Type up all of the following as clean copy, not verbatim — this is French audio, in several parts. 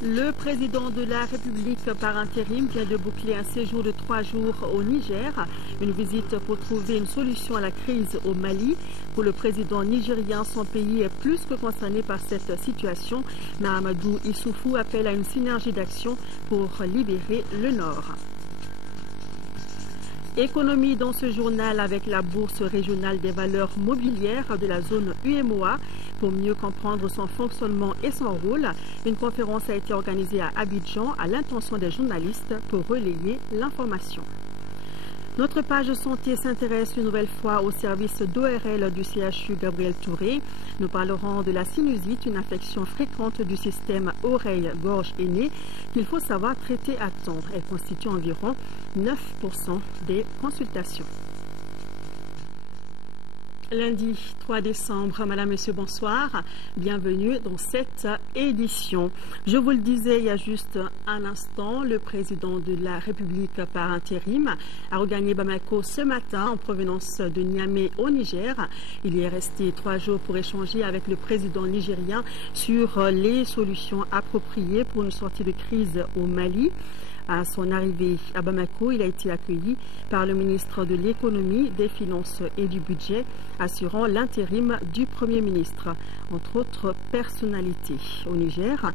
Le président de la République par intérim vient de boucler un séjour de 3 jours au Niger. Une visite pour trouver une solution à la crise au Mali. Pour le président nigérien, son pays est plus que concerné par cette situation. Mahamadou Issoufou appelle à une synergie d'action pour libérer le Nord. Économie dans ce journal avec la Bourse régionale des valeurs mobilières de la zone UMOA. Pour mieux comprendre son fonctionnement et son rôle, une conférence a été organisée à Abidjan à l'intention des journalistes pour relayer l'information. Notre page santé s'intéresse une nouvelle fois au service d'ORL du CHU Gabriel Touré. Nous parlerons de la sinusite, une infection fréquente du système oreille, gorge et nez qu'il faut savoir traiter à temps. Elle constitue environ 9% des consultations. Lundi 3 décembre, Madame, Monsieur, bonsoir. Bienvenue dans cette édition. Je vous le disais il y a juste un instant, le président de la République par intérim a regagné Bamako ce matin en provenance de Niamey au Niger. Il y est resté 3 jours pour échanger avec le président nigérien sur les solutions appropriées pour une sortie de crise au Mali. À son arrivée à Bamako, il a été accueilli par le ministre de l'Économie, des Finances et du Budget, assurant l'intérim du Premier ministre, entre autres personnalités. Au Niger,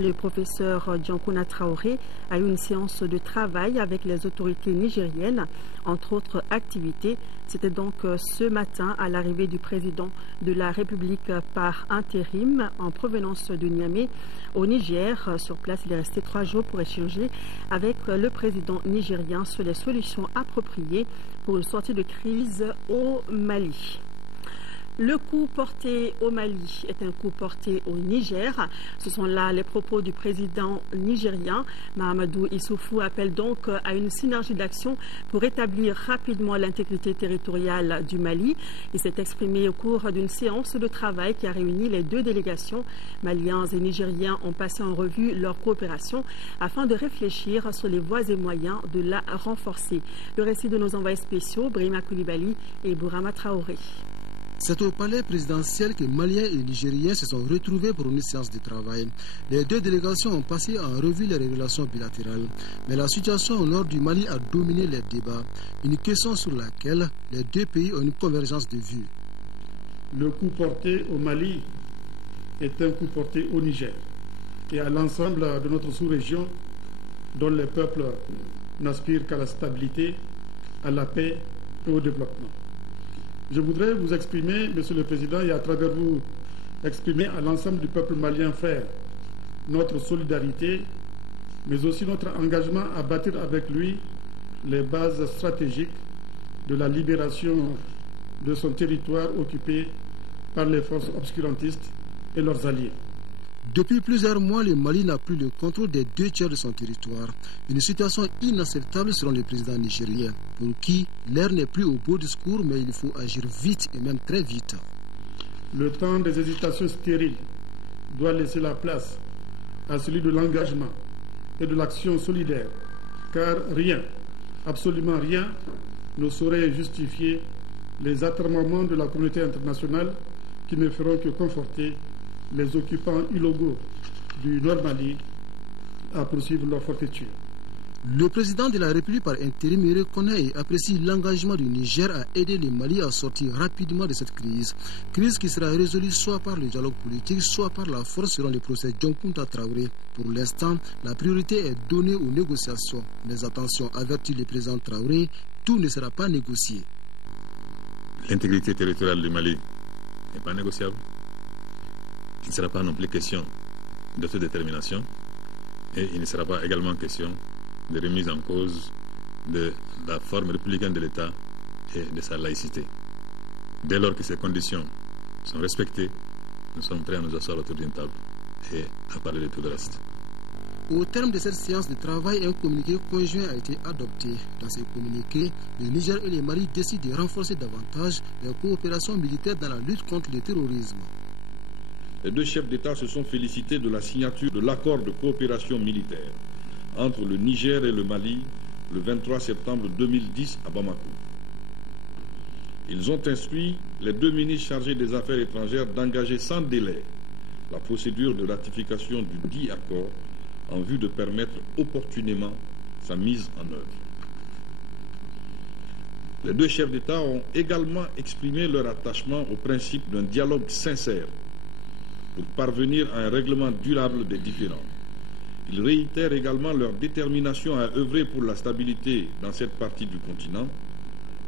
le professeur Diankouna Traoré a eu une séance de travail avec les autorités nigériennes, entre autres activités. C'était donc ce matin à l'arrivée du président de la République par intérim en provenance de Niamey au Niger. Sur place, il est resté 3 jours pour échanger avec le président nigérien sur les solutions appropriées pour une sortie de crise au Mali. Le coup porté au Mali est un coup porté au Niger. Ce sont là les propos du président nigérien. Mahamadou Issoufou appelle donc à une synergie d'action pour établir rapidement l'intégrité territoriale du Mali. Il s'est exprimé au cours d'une séance de travail qui a réuni les 2 délégations. Maliens et Nigériens ont passé en revue leur coopération afin de réfléchir sur les voies et moyens de la renforcer. Le récit de nos envoyés spéciaux, Brahima Koulibaly et Bourama Traoré. C'est au palais présidentiel que Maliens et Nigériens se sont retrouvés pour une séance de travail. Les 2 délégations ont passé en revue les relations bilatérales. Mais la situation au nord du Mali a dominé les débats. Une question sur laquelle les 2 pays ont une convergence de vues. Le coup porté au Mali est un coup porté au Niger et à l'ensemble de notre sous-région dont les peuples n'aspirent qu'à la stabilité, à la paix et au développement. Je voudrais vous exprimer, Monsieur le Président, et à travers vous exprimer à l'ensemble du peuple malien frère notre solidarité, mais aussi notre engagement à bâtir avec lui les bases stratégiques de la libération de son territoire occupé par les forces obscurantistes et leurs alliés. Depuis plusieurs mois, le Mali n'a plus le contrôle des 2 tiers de son territoire. Une situation inacceptable selon le président nigérien, pour qui l'heure n'est plus au beau discours, mais il faut agir vite et même très vite. Le temps des hésitations stériles doit laisser la place à celui de l'engagement et de l'action solidaire, car rien, absolument rien, ne saurait justifier les atermoiements de la communauté internationale qui ne feront que conforter les occupants illégaux du Nord Mali à poursuivre leur forfaiture. Le président de la République par intérim reconnaît et apprécie l'engagement du Niger à aider le Mali à sortir rapidement de cette crise. Crise qui sera résolue soit par le dialogue politique, soit par la force selon le procès Diankouna Traoré. Pour l'instant, la priorité est donnée aux négociations. Mais attention, avertit le président Traoré, tout ne sera pas négocié. L'intégrité territoriale du Mali n'est pas négociable. Il ne sera pas non plus question d'autodétermination et il ne sera pas également question de remise en cause de la forme républicaine de l'État et de sa laïcité. Dès lors que ces conditions sont respectées, nous sommes prêts à nous asseoir autour d'une table et à parler de tout le reste. Au terme de cette séance de travail, un communiqué conjoint a été adopté. Dans ce communiqué, le Niger et le Mali décident de renforcer davantage la coopération militaire dans la lutte contre le terrorisme. Les 2 chefs d'État se sont félicités de la signature de l'accord de coopération militaire entre le Niger et le Mali le 23 septembre 2010 à Bamako. Ils ont instruit les 2 ministres chargés des Affaires étrangères d'engager sans délai la procédure de ratification du dit accord en vue de permettre opportunément sa mise en œuvre. Les 2 chefs d'État ont également exprimé leur attachement au principe d'un dialogue sincère pour parvenir à un règlement durable des différends. Ils réitèrent également leur détermination à œuvrer pour la stabilité dans cette partie du continent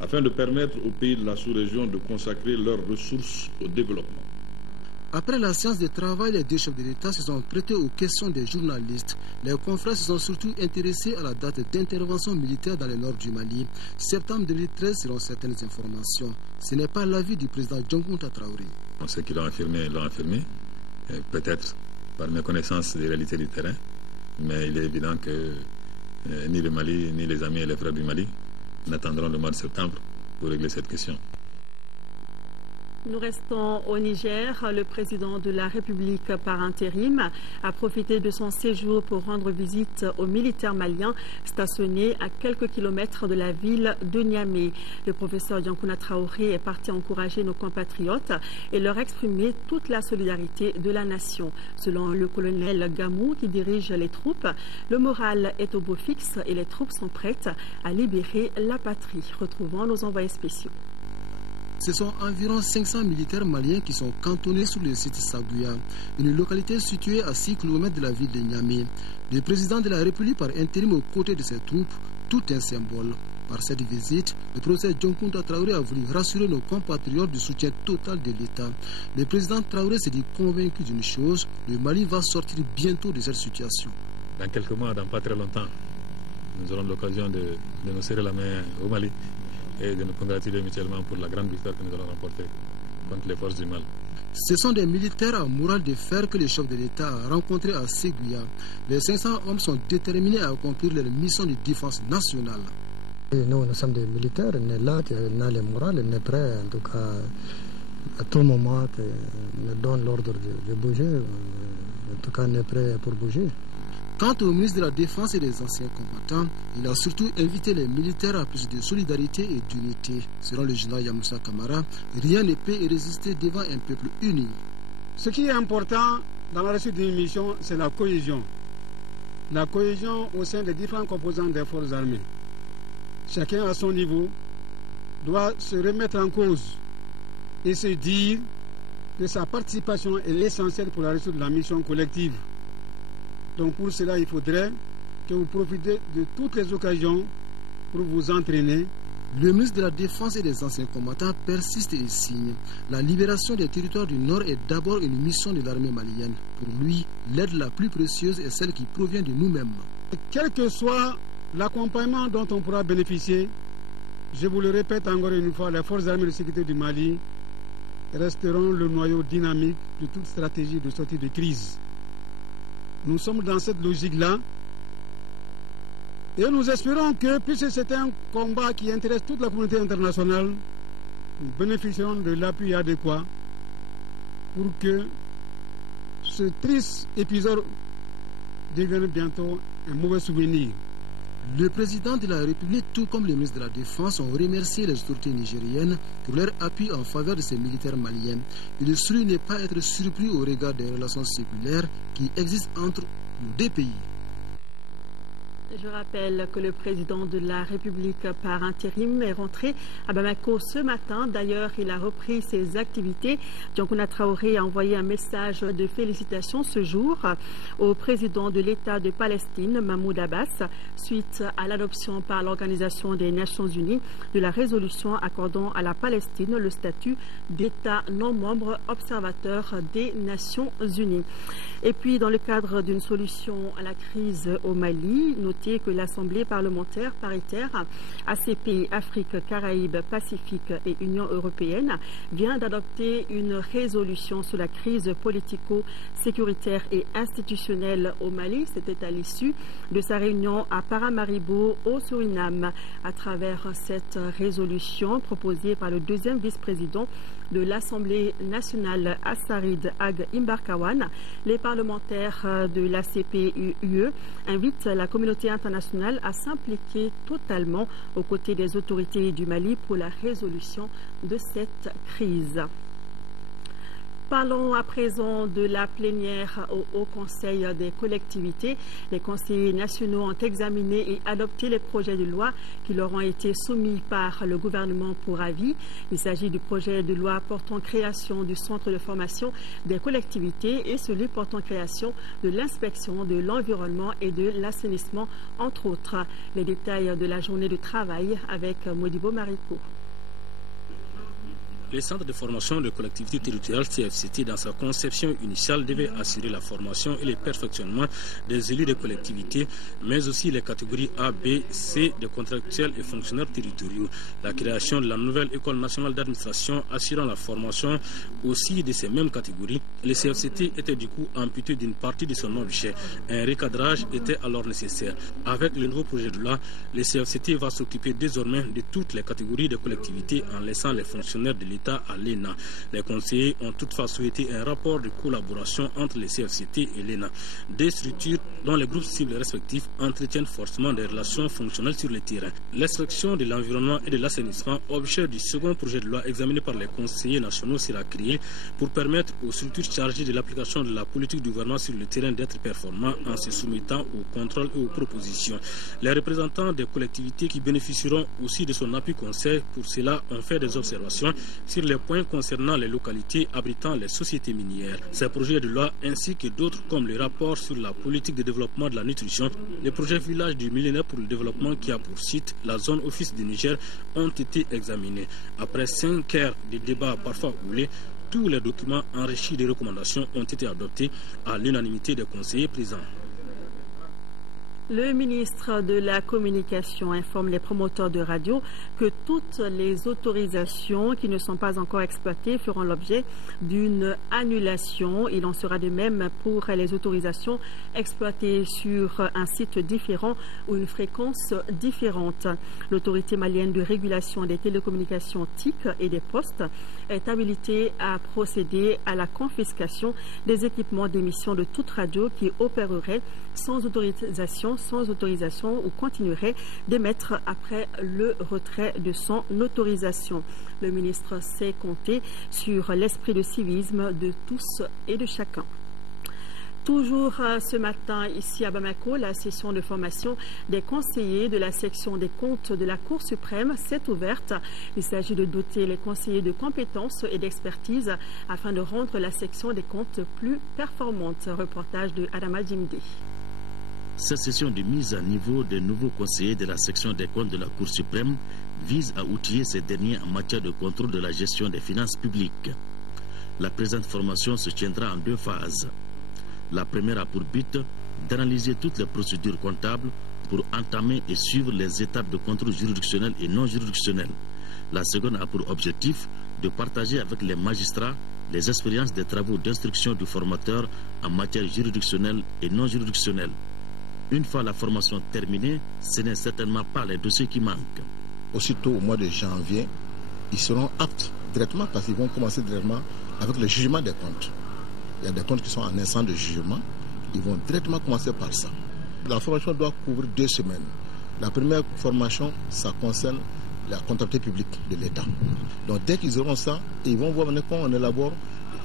afin de permettre aux pays de la sous-région de consacrer leurs ressources au développement. Après la séance de travail, les 2 chefs de l'État se sont prêtés aux questions des journalistes. Les confrères se sont surtout intéressés à la date d'intervention militaire dans le nord du Mali. Septembre 2013 selon certaines informations. Ce n'est pas l'avis du président Dioncounda Traoré. Ceux qui l'ont affirmé, peut-être par méconnaissance des réalités du terrain, mais il est évident que ni le Mali, ni les amis et les frères du Mali n'attendront le mois de septembre pour régler cette question. Nous restons au Niger. Le président de la République par intérim a profité de son séjour pour rendre visite aux militaires maliens stationnés à quelques kilomètres de la ville de Niamey. Le professeur Dioncounda Traoré est parti encourager nos compatriotes et leur exprimer toute la solidarité de la nation. Selon le colonel Gamou qui dirige les troupes, le moral est au beau fixe et les troupes sont prêtes à libérer la patrie. Retrouvons nos envoyés spéciaux. Ce sont environ 500 militaires maliens qui sont cantonnés sur le site Saguya, une localité située à 6 km de la ville de Niamey. Le président de la République par intérim aux côtés de ses troupes, tout un symbole. Par cette visite, le professeur Dioncounda Traoré a voulu rassurer nos compatriotes du soutien total de l'État. Le président Traoré s'est dit convaincu d'une chose, le Mali va sortir bientôt de cette situation. Dans quelques mois, dans pas très longtemps, nous aurons l'occasion de nous serrer la main au Mali et de nous congratuler mutuellement pour la grande victoire que nous allons remporter contre les forces du mal. Ce sont des militaires à morale de fer que le chef de l'État a rencontrés à Séguya. Les 500 hommes sont déterminés à accomplir leur mission de défense nationale. Nous sommes des militaires, on est là, on a le moral, on est prêt en tout cas à tout moment, on nous donne l'ordre de bouger, en tout cas on est prêt pour bouger. Quant au ministre de la Défense et des anciens combattants, il a surtout invité les militaires à plus de solidarité et d'unité. Selon le général Yamoussa Kamara, rien ne peut résister devant un peuple uni. Ce qui est important dans la réussite d'une mission, c'est la cohésion. La cohésion au sein des différents composants des forces armées. Chacun à son niveau doit se remettre en cause et se dire que sa participation est essentielle pour la réussite de la mission collective. Donc pour cela, il faudrait que vous profitez de toutes les occasions pour vous entraîner. Le ministre de la Défense et des anciens combattants persiste et signe. La libération des territoires du Nord est d'abord une mission de l'armée malienne. Pour lui, l'aide la plus précieuse est celle qui provient de nous-mêmes. Quel que soit l'accompagnement dont on pourra bénéficier, je vous le répète encore une fois, les forces armées de sécurité du Mali resteront le noyau dynamique de toute stratégie de sortie de crise. Nous sommes dans cette logique-là et nous espérons que, puisque c'est un combat qui intéresse toute la communauté internationale, nous bénéficierons de l'appui adéquat pour que ce triste épisode devienne bientôt un mauvais souvenir. Le président de la République, tout comme le ministre de la Défense, ont remercié les autorités nigériennes pour leur appui en faveur de ces militaires maliens. Il souligne ne pas être surpris au regard des relations séculaires qui existent entre nos 2 pays. Je rappelle que le président de la République par intérim est rentré à Bamako ce matin. D'ailleurs, il a repris ses activités. Dioncounda Traoré a envoyé un message de félicitations ce jour au président de l'État de Palestine, Mahmoud Abbas, suite à l'adoption par l'Organisation des Nations Unies de la résolution accordant à la Palestine le statut d'État non membre observateur des Nations Unies. Et puis, dans le cadre d'une solution à la crise au Mali, notez que l'Assemblée parlementaire paritaire ACP, Afrique, Caraïbes, Pacifique et Union européenne vient d'adopter une résolution sur la crise politico-sécuritaire et institutionnelle au Mali. C'était à l'issue de sa réunion à Paramaribo, au Suriname. À travers cette résolution proposée par le 2e vice-président de l'Assemblée nationale Assarid Ag Imbarkawan, les parlementaires de l'ACP-UE invitent la communauté communauté internationale à s'impliquer totalement aux côtés des autorités du Mali pour la résolution de cette crise. Parlons à présent de la plénière au Haut Conseil des collectivités. Les conseillers nationaux ont examiné et adopté les projets de loi qui leur ont été soumis par le gouvernement pour avis. Il s'agit du projet de loi portant création du centre de formation des collectivités et celui portant création de l'inspection de l'environnement et de l'assainissement, entre autres. Les détails de la journée de travail avec Modibo Mariko. Le centre de formation de collectivités territoriales CFCT, dans sa conception initiale, devait assurer la formation et le perfectionnement des élus des collectivités, mais aussi les catégories A, B, C des contractuels et fonctionnaires territoriaux. La création de la nouvelle École nationale d'administration assurant la formation aussi de ces mêmes catégories, le CFCT était du coup amputé d'une partie de son objet. Un recadrage était alors nécessaire. Avec le nouveau projet de loi, le CFCT va s'occuper désormais de toutes les catégories de collectivités en laissant les fonctionnaires de l'État à l'ENA. Les conseillers ont toutefois souhaité un rapport de collaboration entre les CFCT et l'ENA. Des structures dont les groupes cibles respectifs entretiennent forcément des relations fonctionnelles sur le terrain. L'inspection de l'environnement et de l'assainissement, objet du second projet de loi examiné par les conseillers nationaux, sera créée pour permettre aux structures chargées de l'application de la politique du gouvernement sur le terrain d'être performants en se soumettant aux contrôles et aux propositions. Les représentants des collectivités qui bénéficieront aussi de son appui conseil pour cela ont fait des observations sur les points concernant les localités abritant les sociétés minières. Ces projets de loi ainsi que d'autres comme le rapport sur la politique de développement de la nutrition, le projet village du millénaire pour le développement qui a pour site la zone office du Niger ont été examinés. Après 5 heures de débats parfois houlés, tous les documents enrichis de recommandations ont été adoptés à l'unanimité des conseillers présents. Le ministre de la Communication informe les promoteurs de radio que toutes les autorisations qui ne sont pas encore exploitées feront l'objet d'une annulation. Il en sera de même pour les autorisations exploitées sur un site différent ou une fréquence différente. L'autorité malienne de régulation des télécommunications TIC et des postes est habilitée à procéder à la confiscation des équipements d'émission de toute radio qui opérerait sans autorisation ou continuerait d'émettre après le retrait de son autorisation. Le ministre sait compter sur l'esprit de civisme de tous et de chacun. Toujours ce matin, ici à Bamako, la session de formation des conseillers de la section des comptes de la Cour suprême s'est ouverte. Il s'agit de doter les conseillers de compétences et d'expertise afin de rendre la section des comptes plus performante. Reportage de Adama Jimde. Cette session de mise à niveau des nouveaux conseillers de la section des comptes de la Cour suprême vise à outiller ces derniers en matière de contrôle de la gestion des finances publiques. La présente formation se tiendra en 2 phases. La première a pour but d'analyser toutes les procédures comptables pour entamer et suivre les étapes de contrôle juridictionnel et non juridictionnel. La seconde a pour objectif de partager avec les magistrats les expériences des travaux d'instruction du formateur en matière juridictionnelle et non juridictionnelle. Une fois la formation terminée, ce n'est certainement pas les dossiers qui manquent. Aussitôt au mois de janvier, ils seront aptes directement parce qu'ils vont commencer directement avec le jugement des comptes. Il y a des comptes qui sont en instance de jugement. Ils vont directement commencer par ça. La formation doit couvrir 2 semaines. La première formation, ça concerne la comptabilité publique de l'État. Donc dès qu'ils auront ça, ils vont voir maintenant comment on élabore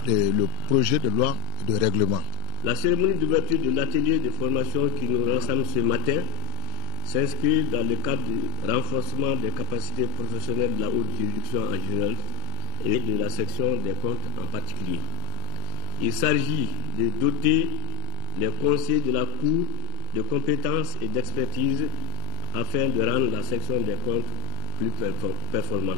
le projet de loi de règlement. La cérémonie d'ouverture de l'atelier de formation qui nous rassemble ce matin s'inscrit dans le cadre du renforcement des capacités professionnelles de la haute juridiction en général et de la section des comptes en particulier. Il s'agit de doter les conseillers de la Cour de compétences et d'expertise afin de rendre la section des comptes plus performante.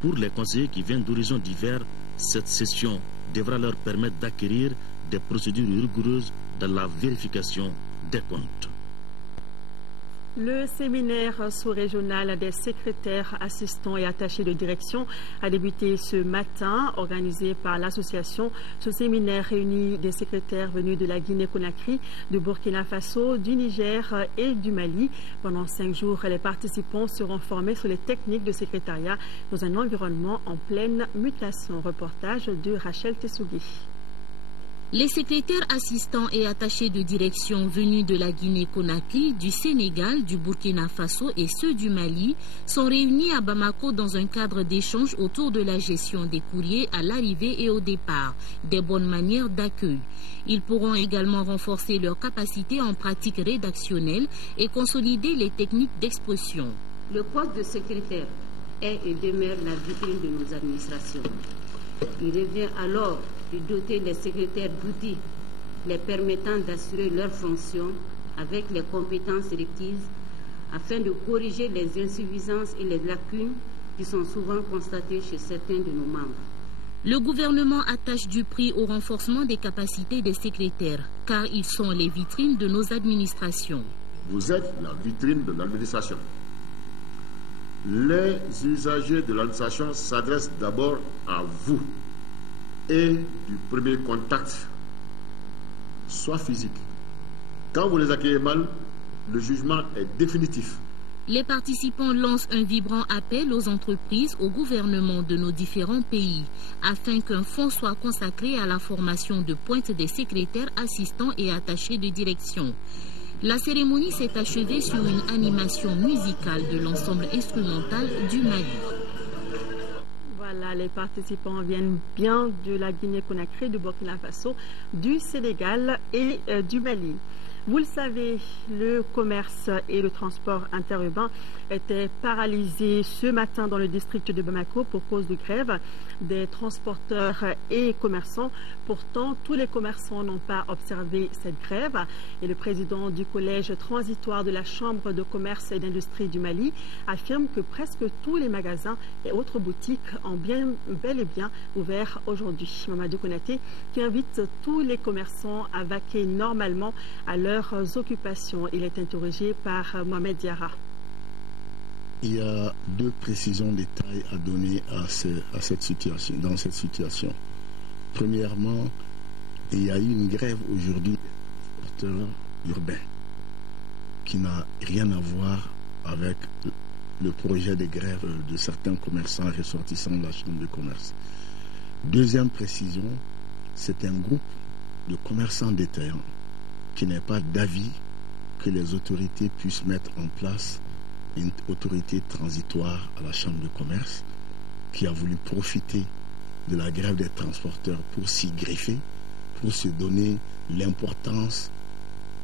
Pour les conseillers qui viennent d'horizons divers, cette session devra leur permettre d'acquérir des procédures rigoureuses dans la vérification des comptes. Le séminaire sous-régional des secrétaires, assistants et attachés de direction a débuté ce matin, organisé par l'association. Ce séminaire réunit des secrétaires venus de la Guinée-Conakry, du Burkina Faso, du Niger et du Mali. Pendant 5 jours, les participants seront formés sur les techniques de secrétariat dans un environnement en pleine mutation. Reportage de Rachel Tessougui. Les secrétaires assistants et attachés de direction venus de la Guinée-Conakry, du Sénégal, du Burkina Faso et ceux du Mali sont réunis à Bamako dans un cadre d'échange autour de la gestion des courriers à l'arrivée et au départ, des bonnes manières d'accueil. Ils pourront également renforcer leurs capacités en pratique rédactionnelle et consolider les techniques d'expression. Le poste de secrétaire est et demeure la vitrine de nos administrations. Il revient alors de doter les secrétaires d'outils les permettant d'assurer leurs fonctions avec les compétences requises afin de corriger les insuffisances et les lacunes qui sont souvent constatées chez certains de nos membres. Le gouvernement attache du prix au renforcement des capacités des secrétaires, car ils sont les vitrines de nos administrations. Vous êtes la vitrine de l'administration. Les usagers de l'administration s'adressent d'abord à vous. Et du premier contact, soit physique. Quand vous les accueillez mal, le jugement est définitif. Les participants lancent un vibrant appel aux entreprises, aux gouvernements de nos différents pays, afin qu'un fonds soit consacré à la formation de pointe des secrétaires, assistants et attachés de direction. La cérémonie s'est achevée sur une animation musicale de l'ensemble instrumental du Mali. Voilà, les participants viennent bien de la Guinée-Conakry, du Burkina Faso, du Sénégal et du Mali. Vous le savez, le commerce et le transport interurbain étaient paralysés ce matin dans le district de Bamako pour cause de grève des transporteurs et commerçants. Pourtant, tous les commerçants n'ont pas observé cette grève et le président du collège transitoire de la Chambre de commerce et d'industrie du Mali affirme que presque tous les magasins et autres boutiques ont bel et bien ouvert aujourd'hui. Mamadou Konaté qui invite tous les commerçants à vaquer normalement à leurs occupations. Il est interrogé par Mohamed Diarra. Il y a deux précisions détails à donner à cette situation, dans cette situation. Premièrement, il y a eu une grève aujourd'hui des transporteurs urbains qui n'a rien à voir avec le projet de grève de certains commerçants ressortissants de la Chambre de commerce. Deuxième précision, c'est un groupe de commerçants détaillants qui n'est pas d'avis que les autorités puissent mettre en place une autorité transitoire à la Chambre de commerce qui a voulu profiter de la grève des transporteurs pour s'y greffer, pour se donner l'importance,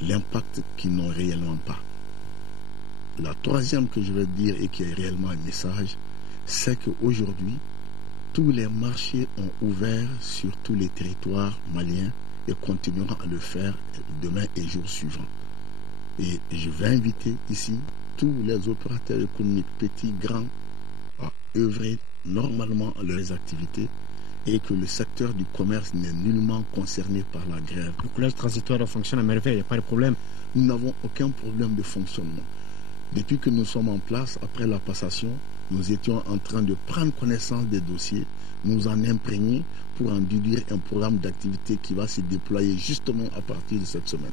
l'impact qu'ils n'ont réellement pas. La troisième que je vais dire et qui est réellement un message, c'est qu'aujourd'hui, tous les marchés ont ouvert sur tous les territoires maliens et continueront à le faire demain et jour suivant. Et je vais inviter ici tous les opérateurs économiques, petits, grands, à œuvrer normalement à leurs activités et que le secteur du commerce n'est nullement concerné par la grève. Le collège transitoire fonctionne à merveille, il n'y a pas de problème. Nous n'avons aucun problème de fonctionnement. Depuis que nous sommes en place, après la passation, nous étions en train de prendre connaissance des dossiers, nous en imprégner pour en déduire un programme d'activité qui va se déployer justement à partir de cette semaine.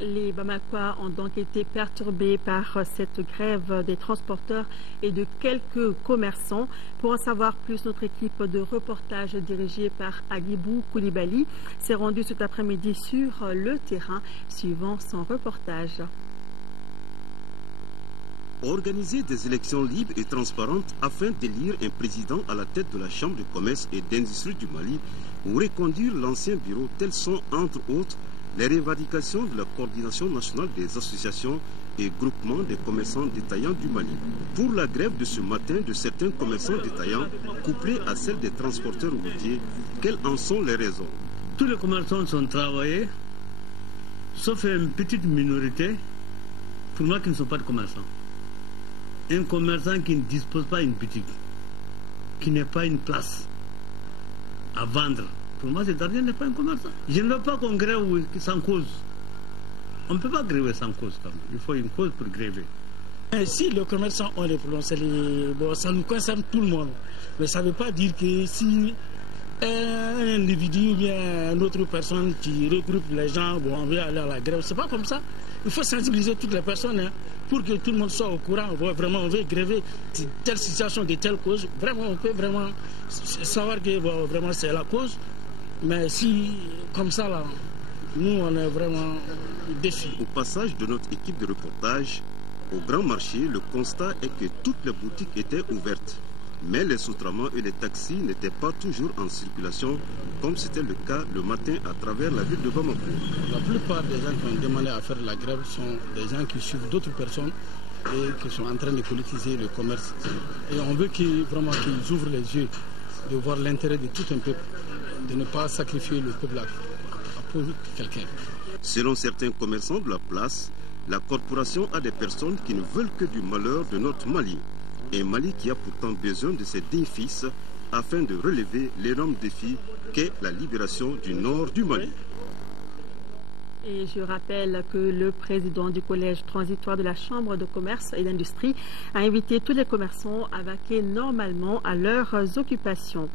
Les Bamakois ont donc été perturbés par cette grève des transporteurs et de quelques commerçants. Pour en savoir plus, notre équipe de reportage dirigée par Agibou Koulibaly s'est rendue cet après-midi sur le terrain, suivant son reportage. Organiser des élections libres et transparentes afin d'élire un président à la tête de la Chambre de commerce et d'industrie du Mali ou reconduire l'ancien bureau, telles sont entre autres les revendications de la coordination nationale des associations et groupements des commerçants détaillants du Mali. Pour la grève de ce matin de certains commerçants détaillants, couplée à celle des transporteurs routiers, quelles en sont les raisons? Tous les commerçants sont travaillés, sauf une petite minorité, pour moi qui ne sont pas de commerçants. Un commerçant qui ne dispose pas d'une boutique, qui n'a pas une place à vendre. Pour moi, cet argent n'est pas un commerçant. Je ne veux pas qu'on grève sans cause. On ne peut pas gréver sans cause. Il faut une cause pour gréver. Si les commerçants ont des problèmes, ça nous concerne tout le monde. Mais ça ne veut pas dire que si un individu ou bien une autre personne qui regroupe les gens, on veut aller à la grève, c'est pas comme ça. Il faut sensibiliser toutes les personnes pour que tout le monde soit au courant. Vraiment, on veut gréver telle situation, de telle cause. Vraiment, on peut vraiment savoir que vraiment c'est la cause. Mais si, comme ça, là, nous, on est vraiment déçus. Au passage de notre équipe de reportage, au grand marché, le constat est que toutes les boutiques étaient ouvertes. Mais les Sotraman et les taxis n'étaient pas toujours en circulation, comme c'était le cas le matin à travers la ville de Bamako. La plupart des gens qui ont demandé à faire la grève sont des gens qui suivent d'autres personnes et qui sont en train de politiser le commerce. Et on veut qu'ils ouvrent les yeux, de voir l'intérêt de tout un peuple, de ne pas sacrifier le peuple à pour quelqu'un. Selon certains commerçants de la place, la corporation a des personnes qui ne veulent que du malheur de notre Mali. Un Mali qui a pourtant besoin de ses dignes fils afin de relever l'énorme défi qu'est la libération du nord du Mali. Et je rappelle que le président du collège transitoire de la Chambre de commerce et d'industrie a invité tous les commerçants à vaquer normalement à leurs occupations.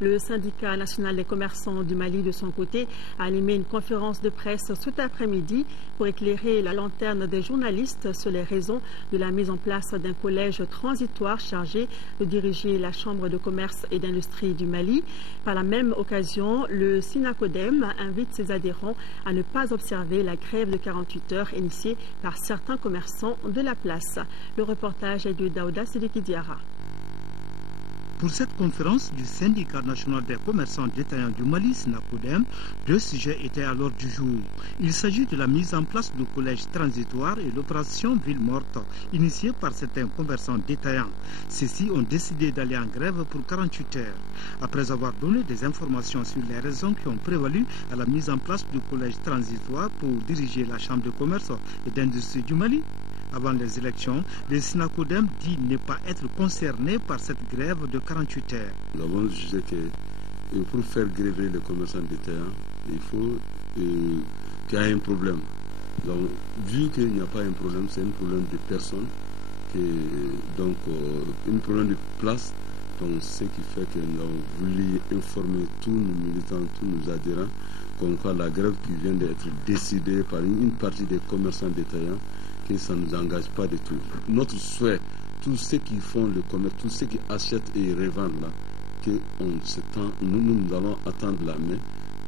Le syndicat national des commerçants du Mali, de son côté, a animé une conférence de presse cet après-midi pour éclairer la lanterne des journalistes sur les raisons de la mise en place d'un collège transitoire chargé de diriger la Chambre de commerce et d'industrie du Mali. Par la même occasion, le SINACODEM invite ses adhérents à ne pas observer la grève de 48 heures initiée par certains commerçants de la place. Le reportage est de Daouda Sidiki Diara. Pour cette conférence du syndicat national des commerçants détaillants du Mali, SINACODEM, deux sujets étaient à l'ordre du jour. Il s'agit de la mise en place du collège transitoire et l'opération Ville Morte, initiée par certains commerçants détaillants. Ceux-ci ont décidé d'aller en grève pour 48 heures. Après avoir donné des informations sur les raisons qui ont prévalu à la mise en place du collège transitoire pour diriger la Chambre de commerce et d'industrie du Mali, avant les élections, le SINACODEM dit ne pas être concerné par cette grève de 48 heures. Nous avons jugé que pour faire gréver les commerçants détaillants, il faut qu'il y ait un problème. Donc, vu qu'il n'y a pas un problème, c'est un problème de personnes, donc un problème de place. Donc, ce qui fait que nous avons voulu informer tous nos militants, tous nos adhérents, comme quoi la grève qui vient d'être décidée par une partie des commerçants détaillants, que ça ne nous engage pas du tout. Notre souhait, tous ceux qui font le commerce, tous ceux qui achètent et revendent là, nous allons attendre la main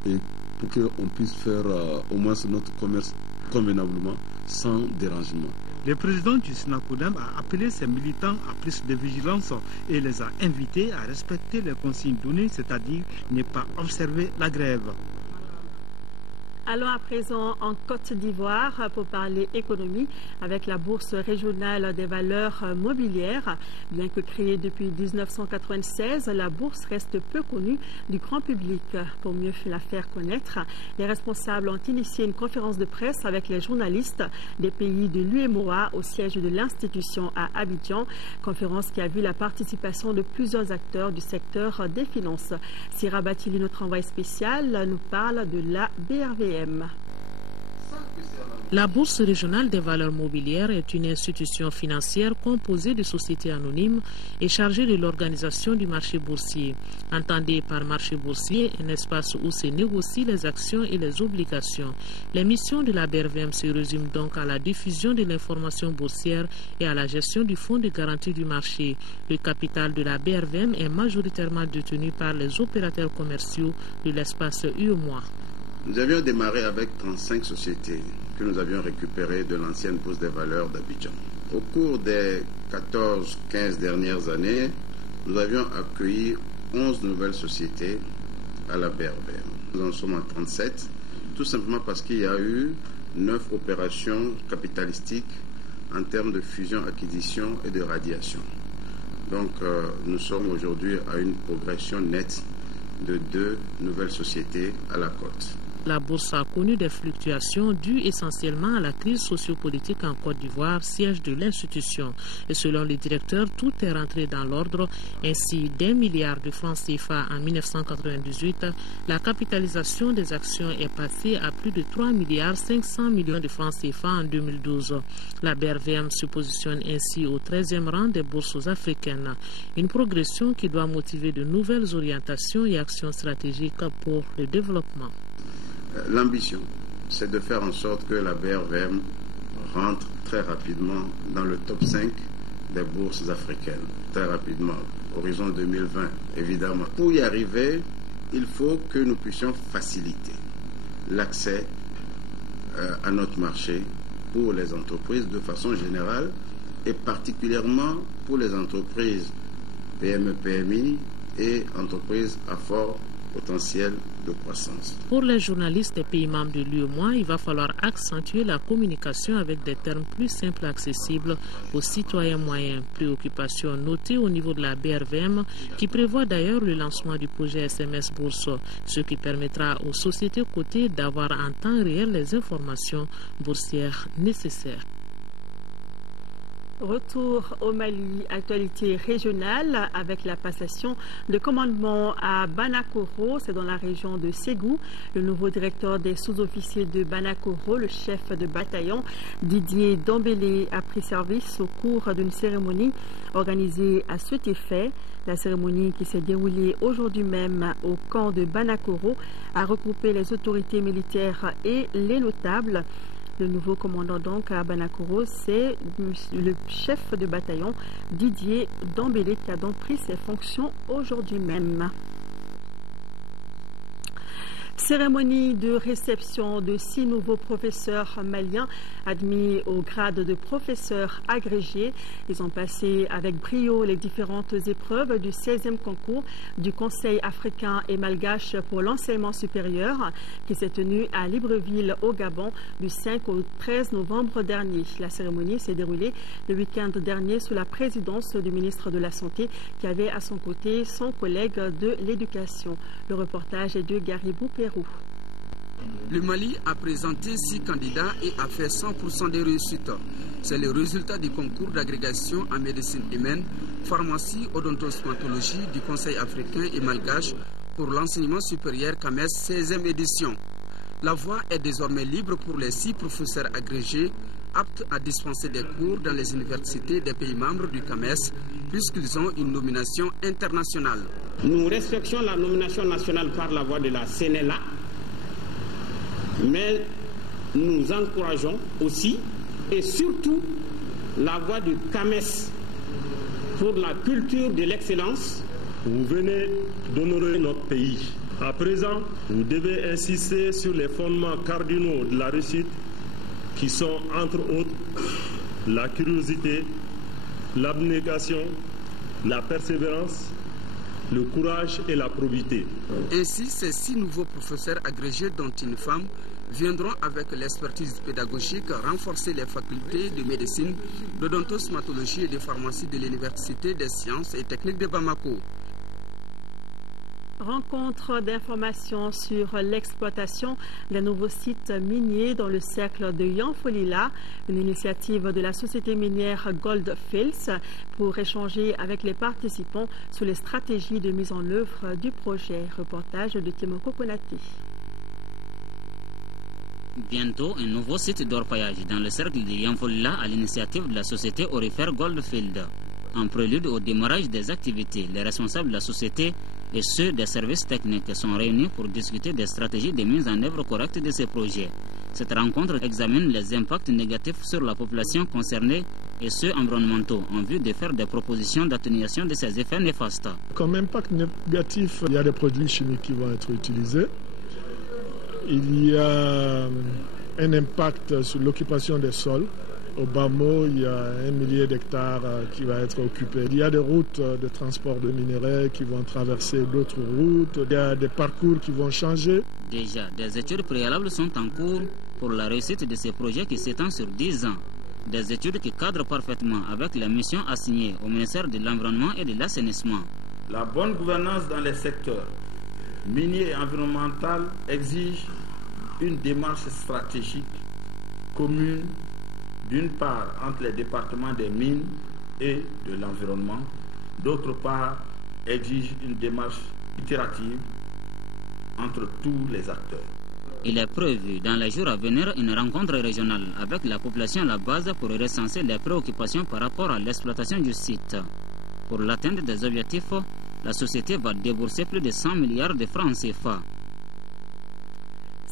et pour qu'on puisse faire au moins notre commerce convenablement, sans dérangement. Le président du SINACODEM a appelé ses militants à plus de vigilance et les a invités à respecter les consignes données, c'est-à-dire ne pas observer la grève. Allons à présent en Côte d'Ivoire pour parler économie avec la Bourse régionale des valeurs mobilières. Bien que créée depuis 1996, la bourse reste peu connue du grand public. Pour mieux la faire connaître, les responsables ont initié une conférence de presse avec les journalistes des pays de l'UEMOA au siège de l'institution à Abidjan. Conférence qui a vu la participation de plusieurs acteurs du secteur des finances. Sira Batili, notre envoyé spécial, nous parle de la BRVM. La Bourse régionale des valeurs mobilières est une institution financière composée de sociétés anonymes et chargée de l'organisation du marché boursier. Entendez par marché boursier un espace où se négocient les actions et les obligations. Les missions de la BRVM se résument donc à la diffusion de l'information boursière et à la gestion du fonds de garantie du marché. Le capital de la BRVM est majoritairement détenu par les opérateurs commerciaux de l'espace UEMOA. Nous avions démarré avec 35 sociétés que nous avions récupérées de l'ancienne Bourse des valeurs d'Abidjan. Au cours des 14-15 dernières années, nous avions accueilli 11 nouvelles sociétés à la BRVM. Nous en sommes à 37, tout simplement parce qu'il y a eu 9 opérations capitalistiques en termes de fusion, acquisition et de radiation. Donc nous sommes aujourd'hui à une progression nette de 2 nouvelles sociétés à la cote. La bourse a connu des fluctuations dues essentiellement à la crise sociopolitique en Côte d'Ivoire, siège de l'institution. Et selon le directeur, tout est rentré dans l'ordre. Ainsi, d'1 milliard de francs CFA en 1998, la capitalisation des actions est passée à plus de 3 milliards 500 millions de francs CFA en 2012. La BRVM se positionne ainsi au 13e rang des bourses africaines. Une progression qui doit motiver de nouvelles orientations et actions stratégiques pour le développement. L'ambition, c'est de faire en sorte que la BRVM rentre très rapidement dans le top 5 des bourses africaines. Très rapidement, horizon 2020, évidemment. Pour y arriver, il faut que nous puissions faciliter l'accès à notre marché pour les entreprises de façon générale et particulièrement pour les entreprises PME-PMI et entreprises à fort potentiel de croissance. Pour les journalistes des pays membres de l'UEMOA, il va falloir accentuer la communication avec des termes plus simples et accessibles aux citoyens moyens. Préoccupation notée au niveau de la BRVM qui prévoit d'ailleurs le lancement du projet SMS Bourse, ce qui permettra aux sociétés cotées d'avoir en temps réel les informations boursières nécessaires. Retour au Mali, actualité régionale avec la passation de commandement à Banakoro, c'est dans la région de Ségou. Le nouveau directeur des sous-officiers de Banakoro, le chef de bataillon Didier Dombélé, a pris service au cours d'une cérémonie organisée à cet effet. La cérémonie qui s'est déroulée aujourd'hui même au camp de Banakoro a regroupé les autorités militaires et les notables. Le nouveau commandant donc à Banakoro, c'est le chef de bataillon Didier Dombélé qui a donc pris ses fonctions aujourd'hui même. Cérémonie de réception de 6 nouveaux professeurs maliens admis au grade de professeur agrégé. Ils ont passé avec brio les différentes épreuves du 16e concours du Conseil africain et malgache pour l'enseignement supérieur qui s'est tenu à Libreville au Gabon du 5 au 13 novembre dernier. La cérémonie s'est déroulée le week-end dernier sous la présidence du ministre de la Santé qui avait à son côté son collègue de l'éducation. Le reportage est de Garibou Pérou. Le Mali a présenté 6 candidats et a fait 100% des réussites. C'est le résultat du concours d'agrégation en médecine humaine, pharmacie, odontostomatologie du Conseil africain et malgache pour l'enseignement supérieur CAMES 16e édition. La voie est désormais libre pour les 6 professeurs agrégés aptes à dispenser des cours dans les universités des pays membres du CAMES puisqu'ils ont une nomination internationale. Nous respectons la nomination nationale par la voie de la CNLA, mais nous encourageons aussi et surtout la voie du CAMES pour la culture de l'excellence. Vous venez d'honorer notre pays. À présent, vous devez insister sur les fondements cardinaux de la réussite qui sont entre autres la curiosité, l'abnégation, la persévérance, le courage et la probité. Ainsi, ces 6 nouveaux professeurs agrégés, dont une femme, viendront avec l'expertise pédagogique renforcer les facultés de médecine, d'odontostomatologie et de pharmacie de l'Université des sciences et techniques de Bamako. Rencontre d'informations sur l'exploitation des nouveaux sites miniers dans le cercle de Yanfolila, une initiative de la société minière Goldfields pour échanger avec les participants sur les stratégies de mise en œuvre du projet. Reportage de Timoko Konati. Bientôt, un nouveau site d'orpaillage dans le cercle de Yanfolila à l'initiative de la société aurifère Goldfields. En prélude au démarrage des activités, les responsables de la société et ceux des services techniques sont réunis pour discuter des stratégies de mise en œuvre correcte de ces projets. Cette rencontre examine les impacts négatifs sur la population concernée et ceux environnementaux en vue de faire des propositions d'atténuation de ces effets néfastes. Comme impact négatif, il y a des produits chimiques qui vont être utilisés. Il y a un impact sur l'occupation des sols. Au bas mot, il y a 1 millier d'hectares qui va être occupé. Il y a des routes de transport de minerais qui vont traverser d'autres routes. Il y a des parcours qui vont changer. Déjà, des études préalables sont en cours pour la réussite de ces projets qui s'étendent sur 10 ans. Des études qui cadrent parfaitement avec les missions assignées au ministère de l'Environnement et de l'Assainissement. La bonne gouvernance dans les secteurs minier et environnemental exige une démarche stratégique commune, d'une part entre les départements des mines et de l'environnement, d'autre part exige une démarche itérative entre tous les acteurs. Il est prévu dans les jours à venir une rencontre régionale avec la population à la base pour recenser les préoccupations par rapport à l'exploitation du site. Pour l'atteinte des objectifs, la société va débourser plus de 100 milliards de francs CFA.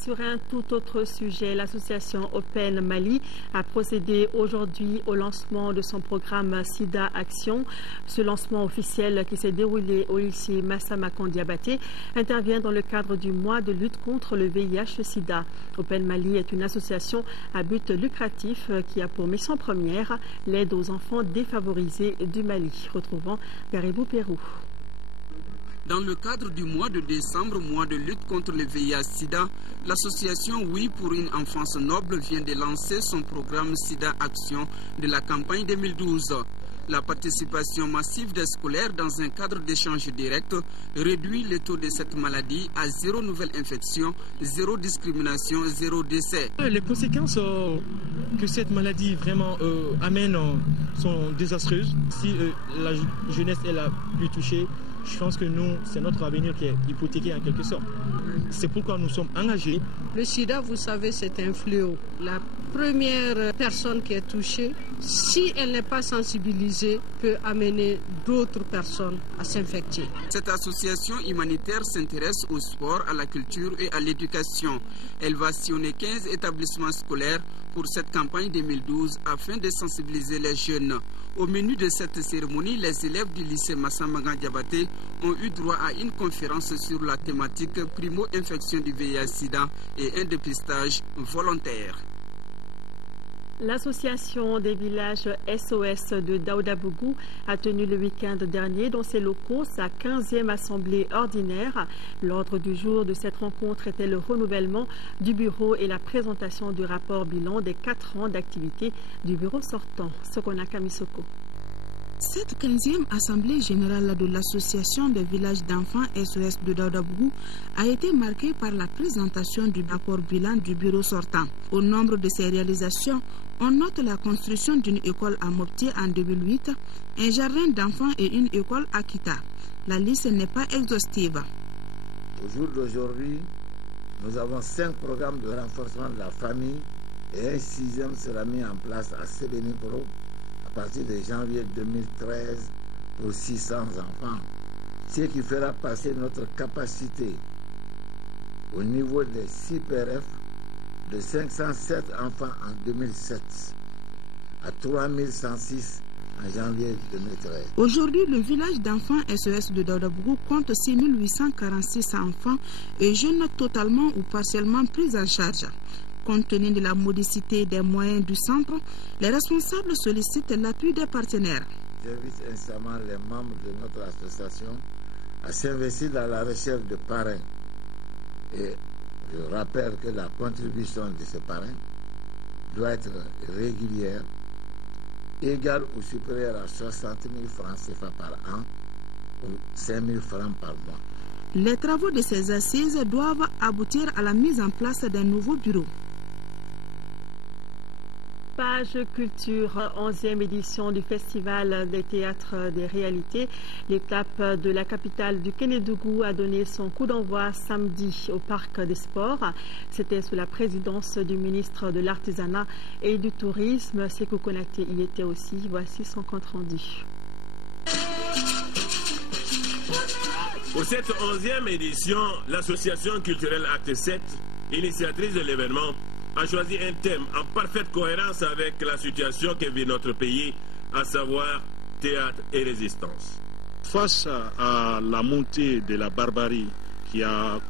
Sur un tout autre sujet, l'association Open Mali a procédé aujourd'hui au lancement de son programme SIDA Action. Ce lancement officiel qui s'est déroulé au lycée Massama Diabaté intervient dans le cadre du mois de lutte contre le VIH-SIDA. Open Mali est une association à but lucratif qui a pour mission première l'aide aux enfants défavorisés du Mali. Retrouvons Garibou Pérou. Dans le cadre du mois de décembre, mois de lutte contre le VIH-Sida, l'association Oui pour une enfance noble vient de lancer son programme SIDA Action de la campagne 2012. La participation massive des scolaires dans un cadre d'échange direct réduit le taux de cette maladie à 0 nouvelle infection, 0 discrimination, 0 décès. Les conséquences que cette maladie vraiment amène sont désastreuses. Si la jeunesse est la plus touchée, je pense que nous, c'est notre avenir qui est hypothéqué en quelque sorte. C'est pourquoi nous sommes engagés. Le sida, vous savez, c'est un fléau. La première personne qui est touchée, si elle n'est pas sensibilisée, peut amener d'autres personnes à s'infecter. Cette association humanitaire s'intéresse au sport, à la culture et à l'éducation. Elle va sillonner 15 établissements scolaires pour cette campagne 2012 afin de sensibiliser les jeunes. Au menu de cette cérémonie, les élèves du lycée Massama Diabaté ont eu droit à une conférence sur la thématique primo-infection du VIH-Sida et un dépistage volontaire. L'association des villages SOS de Daoudabougou a tenu le week-end dernier dans ses locaux sa 15e assemblée ordinaire. L'ordre du jour de cette rencontre était le renouvellement du bureau et la présentation du rapport bilan des 4 ans d'activité du bureau sortant. Sokona Kamisoko. Cette 15e assemblée générale de l'association des villages d'enfants SOS de Daoudabougou a été marquée par la présentation du rapport bilan du bureau sortant. Au nombre de ses réalisations, on note la construction d'une école à Mopti en 2008, un jardin d'enfants et une école à Kita. La liste n'est pas exhaustive. Au jour d'aujourd'hui, nous avons 5 programmes de renforcement de la famille et un 6e sera mis en place à Sébenipro à partir de janvier 2013 pour 600 enfants, ce qui fera passer notre capacité au niveau des 6 PRF de 507 enfants en 2007 à 3106 en janvier 2013. Aujourd'hui, le village d'enfants SOS de Daoudabougou compte 6846 enfants et jeunes totalement ou partiellement pris en charge. Compte tenu de la modicité des moyens du centre, les responsables sollicitent l'appui des partenaires. J'invite instamment les membres de notre association à s'investir dans la recherche de parrains. Et je rappelle que la contribution de ces parrains doit être régulière, égale ou supérieure à 60 000 francs CFA par an ou 5 000 francs par mois. Les travaux de ces assises doivent aboutir à la mise en place d'un nouveau bureau. Page Culture, 11e édition du Festival des théâtres des réalités. L'étape de la capitale du Kénédougou a donné son coup d'envoi samedi au Parc des Sports. C'était sous la présidence du ministre de l'Artisanat et du Tourisme. Sékou Konaté y était aussi. Voici son compte rendu. Pour cette 11e édition, l'association culturelle Acte 7, initiatrice de l'événement, a choisi un thème en parfaite cohérence avec la situation que vit notre pays, à savoir théâtre et résistance. Face à la montée de la barbarie qui a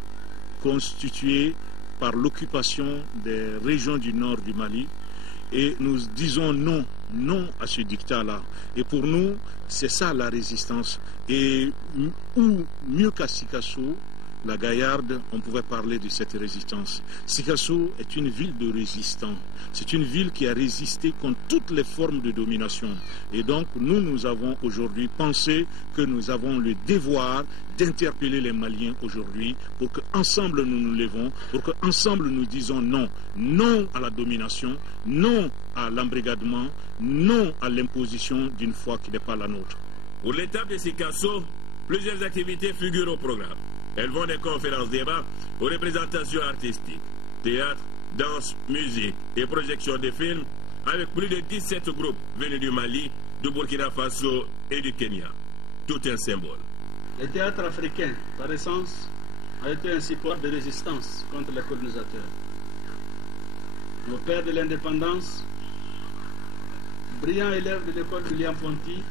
constitué par l'occupation des régions du nord du Mali, et nous disons non, non à ce dictat-là. Et pour nous, c'est ça la résistance. Et ou mieux qu'à Sikasso, la Gaillarde, on pouvait parler de cette résistance. Sikasso est une ville de résistants. C'est une ville qui a résisté contre toutes les formes de domination. Et donc, nous avons aujourd'hui pensé que nous avons le devoir d'interpeller les Maliens aujourd'hui pour qu'ensemble nous nous levons, pour qu'ensemble nous disons non. Non à la domination, non à l'embrigadement, non à l'imposition d'une foi qui n'est pas la nôtre. Pour l'étape de Sikasso, plusieurs activités figurent au programme. Elles vont des conférences débats aux représentations artistiques, théâtre, danse, musique et projection de films avec plus de 17 groupes venus du Mali, du Burkina Faso et du Kenya. Tout un symbole. Le théâtre africain, par essence, a été un support de résistance contre les colonisateurs. Nos pères de l'indépendance, brillants élèves de l'école William Ponty,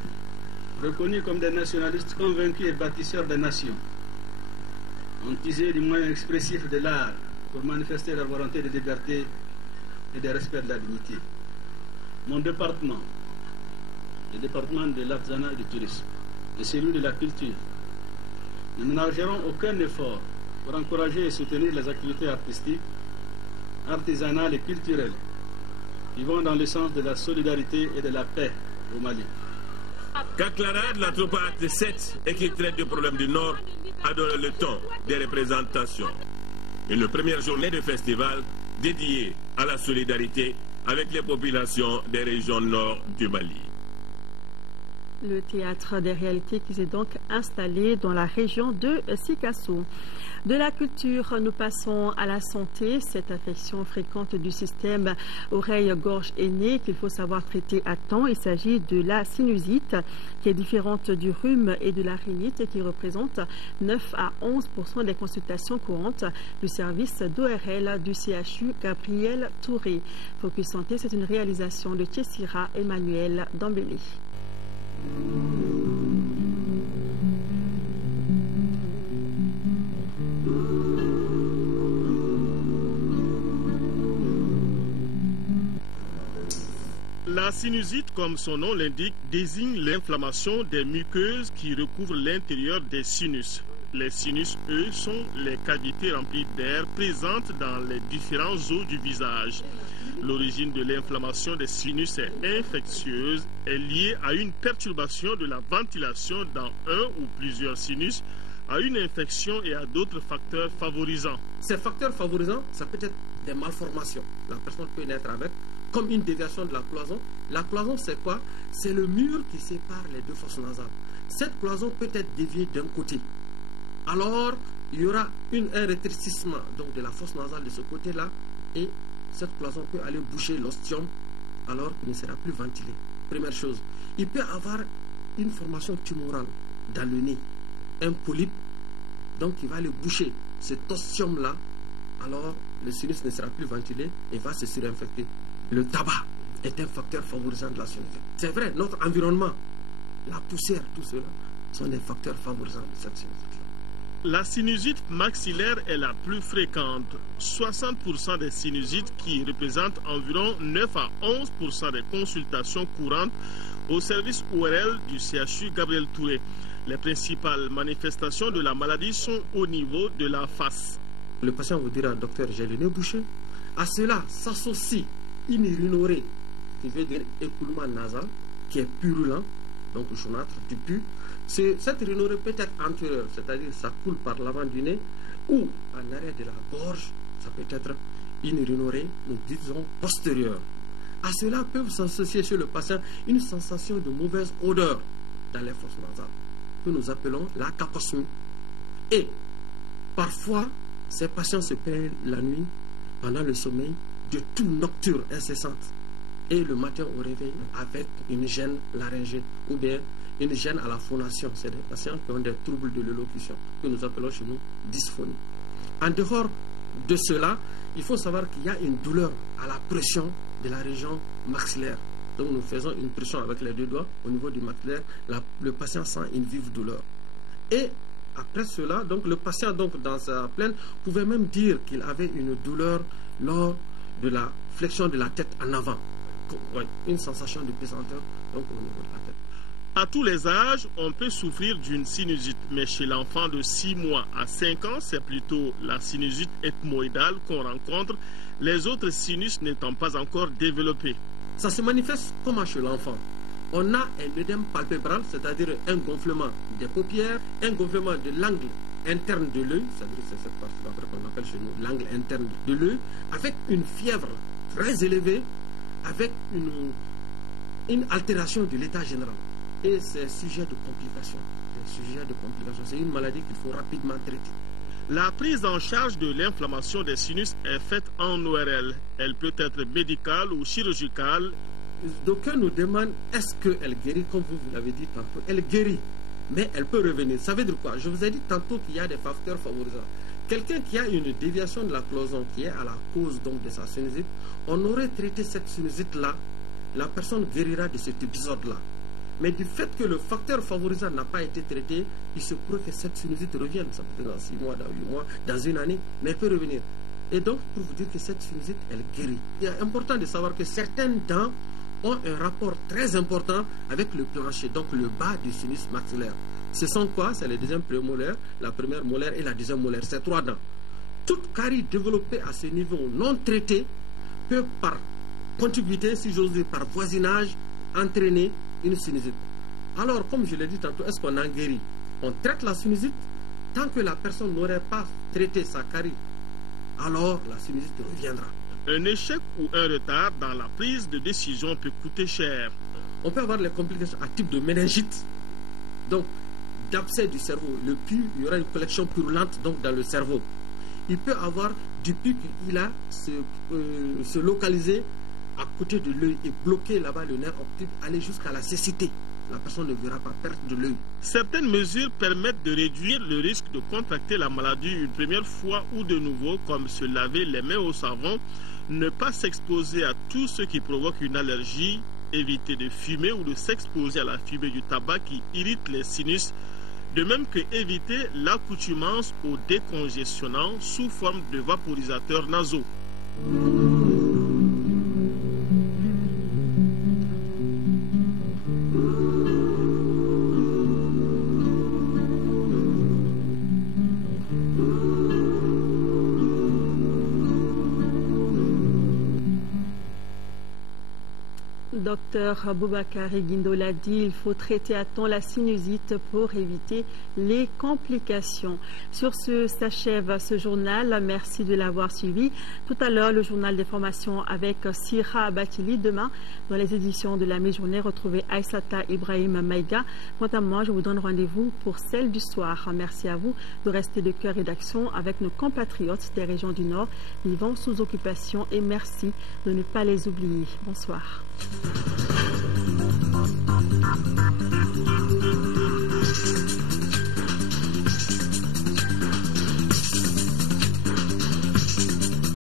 reconnus comme des nationalistes convaincus et bâtisseurs des nations, ont usé du moyen expressif de l'art pour manifester leur volonté de liberté et de respect de la dignité. Mon département, le département de l'artisanat et du tourisme, et celui de la culture, ne ménageront aucun effort pour encourager et soutenir les activités artistiques, artisanales et culturelles qui vont dans le sens de la solidarité et de la paix au Mali. Kaklarade, la troupe acte 7 et qui traite du problème du Nord, a donné le temps des représentations. Une première journée de festival dédiée à la solidarité avec les populations des régions nord du Mali. Le théâtre des réalités qui s'est donc installé dans la région de Sikasso. De la culture, nous passons à la santé. Cette affection fréquente du système oreille-gorge-nez qu'il faut savoir traiter à temps. Il s'agit de la sinusite qui est différente du rhume et de la rhinite et qui représente 9 à 11% des consultations courantes du service d'ORL du CHU Gabriel Touré. Focus Santé, c'est une réalisation de Tchessira Emmanuel Dambélé. La sinusite, comme son nom l'indique, désigne l'inflammation des muqueuses qui recouvrent l'intérieur des sinus. Les sinus, eux, sont les cavités remplies d'air présentes dans les différents os du visage. L'origine de l'inflammation des sinus est infectieuse, est liée à une perturbation de la ventilation dans un ou plusieurs sinus, à une infection et à d'autres facteurs favorisants. Ces facteurs favorisants, ça peut être des malformations. La personne peut naître avec, comme une déviation de la cloison. La cloison, c'est quoi? C'est le mur qui sépare les deux fosses nasales. Cette cloison peut être déviée d'un côté. Alors, il y aura un rétrécissement donc, de la fosse nasale de ce côté-là et cette cloison peut aller boucher l'ostium alors qu'il ne sera plus ventilé. Première chose, il peut avoir une formation tumorale dans le nez, un polype, donc il va aller boucher cet ostium-là, alors le sinus ne sera plus ventilé et va se surinfecter. Le tabac est un facteur favorisant de la sinusite. C'est vrai, notre environnement, la poussière, tout cela, sont des facteurs favorisants de cette sinusite. La sinusite maxillaire est la plus fréquente. 60% des sinusites qui représentent environ 9 à 11% des consultations courantes au service ORL du CHU Gabriel Touré. Les principales manifestations de la maladie sont au niveau de la face. Le patient vous dira, docteur, j'ai le nez bouché. À cela s'associe une rhinorrhée, qui veut dire écoulement nasal, qui est purulent, donc jaunâtre, du pu. Cette rhinorrhée peut être antérieure, c'est-à-dire ça coule par l'avant du nez, ou en arrière de la gorge, ça peut être une rhinorrhée, nous disons postérieure. À cela peuvent s'associer chez le patient une sensation de mauvaise odeur dans les fosses nasales, que nous appelons la caposmie. Et parfois, ces patients se plaignent la nuit, pendant le sommeil, de toux nocturnes incessantes. Et le matin au réveil, avec une gêne laryngée, ou bien une gêne à la phonation. C'est des patients qui ont des troubles de l'élocution, que nous appelons chez nous dysphonie. En dehors de cela, il faut savoir qu'il y a une douleur à la pression de la région maxillaire. Donc nous faisons une pression avec les deux doigts au niveau du maxillaire. Le patient sent une vive douleur. Et après cela, donc, le patient donc, dans sa plainte pouvait même dire qu'il avait une douleur lors de la flexion de la tête en avant. Ouais, une sensation de pesanteur donc, au niveau de la tête. À tous les âges, on peut souffrir d'une sinusite, mais chez l'enfant de 6 mois à 5 ans, c'est plutôt la sinusite ethmoïdale qu'on rencontre, les autres sinus n'étant pas encore développés. Ça se manifeste comment chez l'enfant? On a un œdème palpébral, c'est-à-dire un gonflement des paupières, un gonflement de l'angle interne de l'œil, c'est-à-dire c'est cette partie-là qu'on appelle chez nous l'angle interne de l'œil, avec une fièvre très élevée, avec une altération de l'état général. Et c'est sujet de complications. C'est une maladie qu'il faut rapidement traiter. La prise en charge de l'inflammation des sinus est faite en ORL. Elle peut être médicale ou chirurgicale. D'aucuns nous demandent est-ce qu'elle guérit, comme vous l'avez dit tantôt. Elle guérit. mais elle peut revenir. Ça veut dire quoi? Je vous ai dit tantôt qu'il y a des facteurs favorisants. Quelqu'un qui a une déviation de la cloison qui est à la cause donc de sa sinusite, on aurait traité cette sinusite-là, la personne guérira de cet épisode-là. Mais du fait que le facteur favorisant n'a pas été traité, il se pourrait que cette sinusite revienne. Ça peut être dans 6 mois, dans 8 mois, dans une année, mais elle peut revenir. Et donc, pour vous dire que cette sinusite, elle guérit. Il est important de savoir que certaines dents ont un rapport très important avec le plancher, donc le bas du sinus maxillaire. Ce sont quoi? C'est les deuxièmes prémolaires, la première molaire et la deuxième molaire. C'est 3 dents. Toute carie développée à ce niveau non traité peut par contiguïté, si j'ose dire, par voisinage, entraîner une sinusite. Alors, comme je l'ai dit tantôt, est-ce qu'on en guérit? On traite la sinusite tant que la personne n'aurait pas traité sa carie. Alors, la sinusite reviendra. Un échec ou un retard dans la prise de décision peut coûter cher. On peut avoir les complications à type de méningite, donc d'abcès du cerveau. Le pus, il y aura une collection purulente donc dans le cerveau. Il peut avoir du pus qu'il a se localiser à côté de l'œil et bloquer là-bas le nerf optique, aller jusqu'à la cécité. La personne ne verra pas perdre de l'œil. Certaines mesures permettent de réduire le risque de contracter la maladie une première fois ou de nouveau, comme se laver les mains au savon, ne pas s'exposer à tout ce qui provoque une allergie, éviter de fumer ou de s'exposer à la fumée du tabac qui irrite les sinus, de même que éviter l'accoutumance aux décongestionnants sous forme de vaporisateurs nasaux. Docteur Boubacar Guindo l'a dit, il faut traiter à temps la sinusite pour éviter les complications. Sur ce, s'achève ce journal. Merci de l'avoir suivi. Tout à l'heure, le journal d'information avec Sira Bakili. Demain, dans les éditions de la mi-journée, retrouvez Aïssata Ibrahim Maïga. Quant à moi, je vous donne rendez-vous pour celle du soir. Merci à vous de rester de cœur et d'action avec nos compatriotes des régions du Nord vivant sous occupation et merci de ne pas les oublier. Bonsoir.